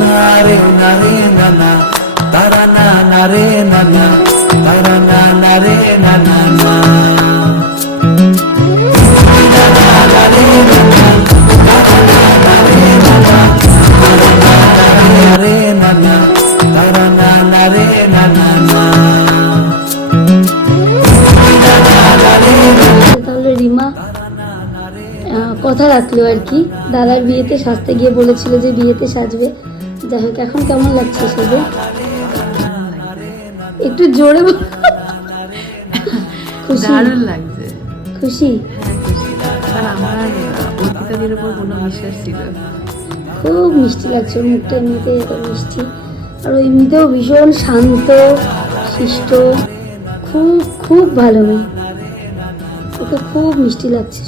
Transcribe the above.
নারে নারে নানা তারা না নারে নানা তারা না নারে নানা না তাহলে রিমা কথা রাখলো আর কি, দাদার বিয়েতে সাজতে গিয়ে বলেছিল যে বিয়েতে সাজবে। যাই হোক, এখন কেমন লাগছে সেজে? একটু জোরে খুশি? দারুণ লাগছে। খুশি? কারণ আমার অর্পিতাদের উপর কোনো বিশ্বাস ছিল। খুব মিষ্টি লাগছে, ওর মুখটা এমনিতে মিষ্টি, আর এমনিতেও ভীষণ শান্ত শিষ্ট, খুব খুব ভালো মেয়ে, ওকে খুব মিষ্টি লাগছে